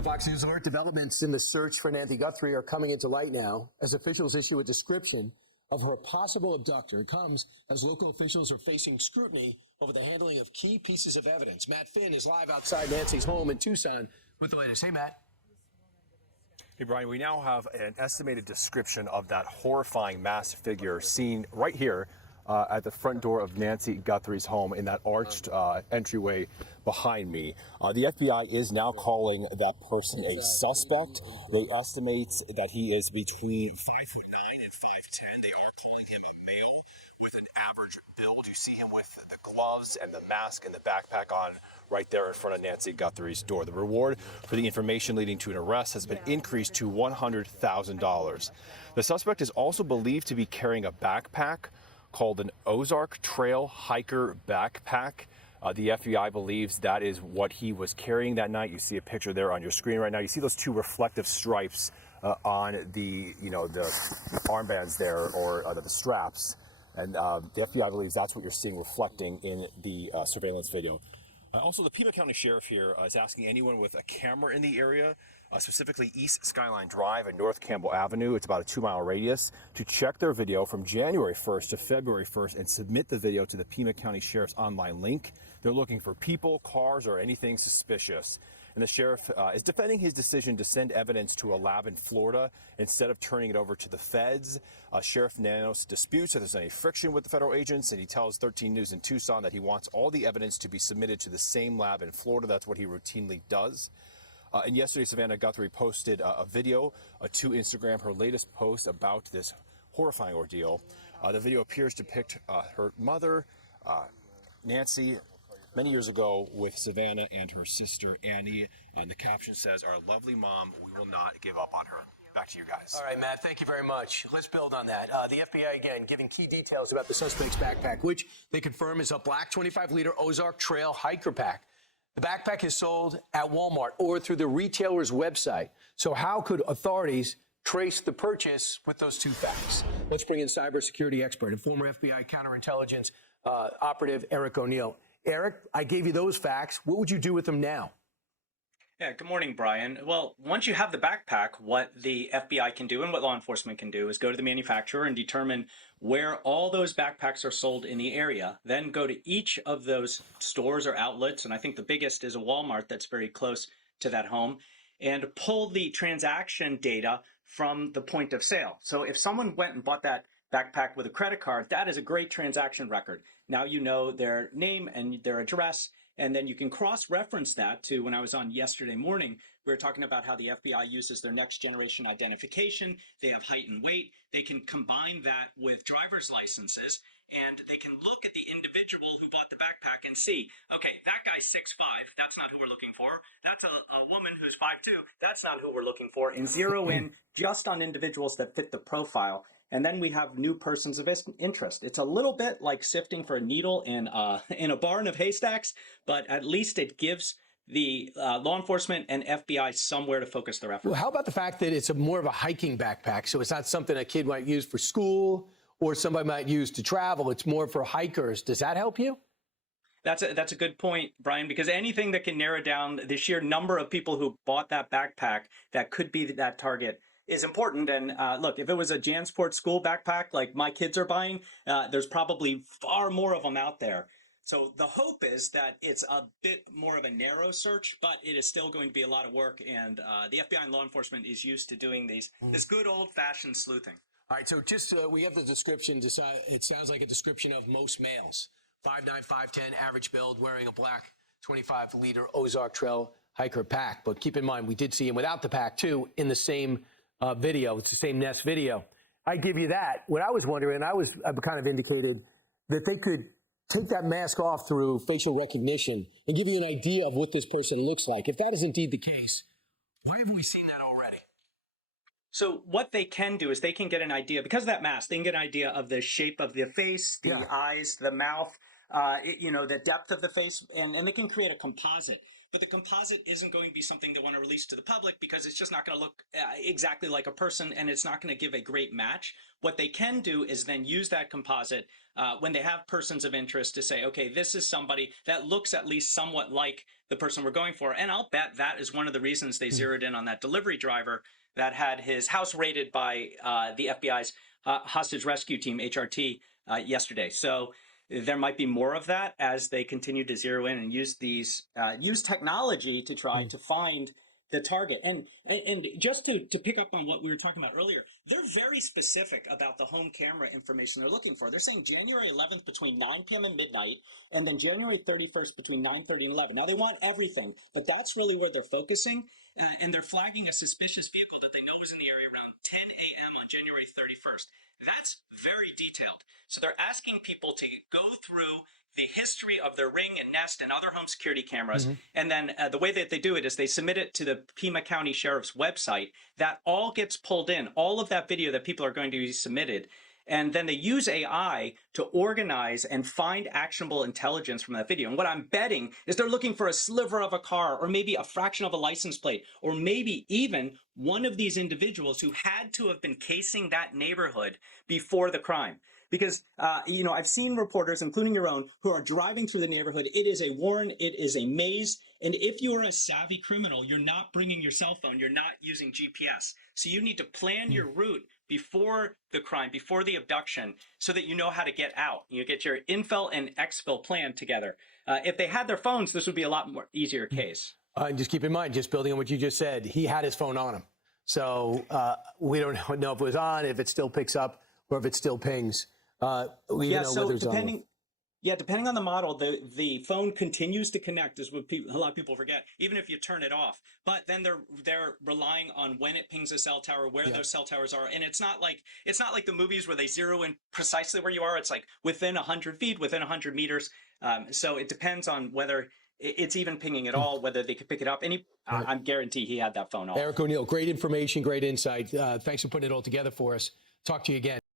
the Fox News Alert. Developments in the search for Nancy Guthrie are coming into light now as officials issue a description of her possible abductor. It comes as local officials are facing scrutiny over the handling of key pieces of evidence. Matt Finn is live outside Nancy's home in Tucson with the latest. Hey, Matt. Hey, Brian, we now have an estimated description of that horrifying masked figure seen right here at the front door of Nancy Guthrie's home in that arched entryway behind me. The FBI is now calling that person a suspect. They estimate that he is between 5'9" and 5'10". They are calling him a male with an average build. You see him with the gloves and the mask and the backpack on right there in front of Nancy Guthrie's door. The reward for the information leading to an arrest has been increased to $100,000. The suspect is also believed to be carrying a backpack called an Ozark Trail Hiker backpack. The FBI believes that is what he was carrying that night. You see a picture there on your screen right now. You see those two reflective stripes on the, the armbands there, or the straps. And the FBI believes that's what you're seeing reflecting in the surveillance video. Also, the Pima County Sheriff here is asking anyone with a camera in the area, specifically East Skyline Drive and North Campbell Avenue, it's about a 2-mile radius, to check their video from January 1st to February 1st and submit the video to the Pima County Sheriff's online link. They're looking for people, cars, or anything suspicious. And the sheriff is defending his decision to send evidence to a lab in Florida instead of turning it over to the feds. Sheriff Nanos disputes that there's any friction with the federal agents, and he tells 13 News in Tucson that he wants all the evidence to be submitted to the same lab in Florida. That's what he routinely does. And yesterday, Savannah Guthrie posted a video to Instagram, her latest post about this horrifying ordeal. The video appears to depict her mother, Nancy, many years ago with Savannah and her sister Annie. And the caption says, "Our lovely mom, we will not give up on her." Back to you guys. All right, Matt, thank you very much. Let's build on that. The FBI, again, giving key details about the suspect's backpack, which they confirm is a black 25-liter Ozark Trail hiker pack. The backpack is sold at Walmart or through the retailer's website. So how could authorities trace the purchase with those two facts? Let's bring in cybersecurity expert and former FBI counterintelligence operative Eric O'Neill. Eric, I gave you those facts. What would you do with them now? Yeah, good morning, Brian. Well, once you have the backpack, what the FBI can do and what law enforcement can do is go to the manufacturer and determine where all those backpacks are sold in the area. Then go to each of those stores or outlets, and I think the biggest is a Walmart that's very close to that home, and pull the transaction data from the point of sale. So if someone went and bought that backpack with a credit card, that is a great transaction record. Now you know their name and their address, and then you can cross-reference that to when I was on yesterday morning, we were talking about how the FBI uses their next generation identification. They have height and weight. They can combine that with driver's licenses, and they can look at the individual who bought the backpack and see, okay, that guy's 6'5", that's not who we're looking for. That's a woman who's 5'2", that's not who we're looking for, and zero in just on individuals that fit the profile. And then we have new persons of interest. It's a little bit like sifting for a needle in a barn of haystacks, but at least it gives the law enforcement and FBI somewhere to focus their efforts. Well, how about the fact that it's more of a hiking backpack? So it's not something a kid might use for school or somebody might use to travel. It's more for hikers. Does that help you? That's a good point, Brian, because anything that can narrow down the sheer number of people who bought that backpack that could be that target is important. And look, if it was a JanSport school backpack like my kids are buying, there's probably far more of them out there. So the hope is that it's a bit more of a narrow search, but it is still going to be a lot of work. And the FBI and law enforcement is used to doing this good old-fashioned sleuthing. All right, so just we have the description. It sounds like a description of most males. 5'9", 5'10", average build, wearing a black 25-liter Ozark Trail hiker pack. But keep in mind, we did see him without the pack, too, in the same video. It's the same Nest video. I give you that. What I was wondering, I kind of indicated that they could take that mask off through facial recognition and give you an idea of what this person looks like. If that is indeed the case, why haven't we seen that already? So what they can do is they can get an idea, because of that mask, they can get an idea of the shape of the face, the eyes, the mouth, the depth of the face, and they can create a composite. but the composite isn't going to be something they want to release to the public because it's just not going to look exactly like a person, and it's not going to give a great match. What they can do is then use that composite when they have persons of interest to say, okay, this is somebody that looks at least somewhat like the person we're going for. And I'll bet that is one of the reasons they zeroed in on that delivery driver that had his house raided by the FBI's hostage rescue team, HRT, yesterday. So there might be more of that as they continue to zero in and use use technology to try to find the target. And just to pick up on what we were talking about earlier, they're very specific about the home camera information they're looking for. They're saying January 11th between 9 p.m. and midnight, and then January 31st between 9:30 and 11. Now they want everything, but that's really where they're focusing. And they're flagging a suspicious vehicle that they know was in the area around 10 a.m. on January 31st. That's very detailed. So they're asking people to go through the history of their Ring and Nest and other home security cameras. And then the way that they do it is they submit it to the Pima County Sheriff's website. That all gets pulled in, all of that video that people are going to be submitted. And then they use AI to organize and find actionable intelligence from that video. And what I'm betting is they're looking for a sliver of a car, or maybe a fraction of a license plate, or maybe even one of these individuals who had to have been casing that neighborhood before the crime. Because, I've seen reporters, including your own, who are driving through the neighborhood. It is a warren, it is a maze. And if you are a savvy criminal, you're not bringing your cell phone, you're not using GPS. So you need to plan your route before the crime, before the abduction, so that you know how to get out. You get your infil and exfil plan together. If they had their phones, this would be a lot more easier case. Just keep in mind, just building on what you just said, he had his phone on him. So we don't know if it was on, if it still picks up, or if it still pings. Depending on the model, the phone continues to connect, is what a lot of people forget, even if you turn it off. But then they're relying on when it pings a cell tower, where those cell towers are, and it's not like the movies where they zero in precisely where you are. It's like within 100 feet, within 100 meters. So it depends on whether it's even pinging at all, whether they could pick it up. And I'm guarantee he had that phone off. Eric O'Neill, great information, great insight. Thanks for putting it all together for us. Talk to you again.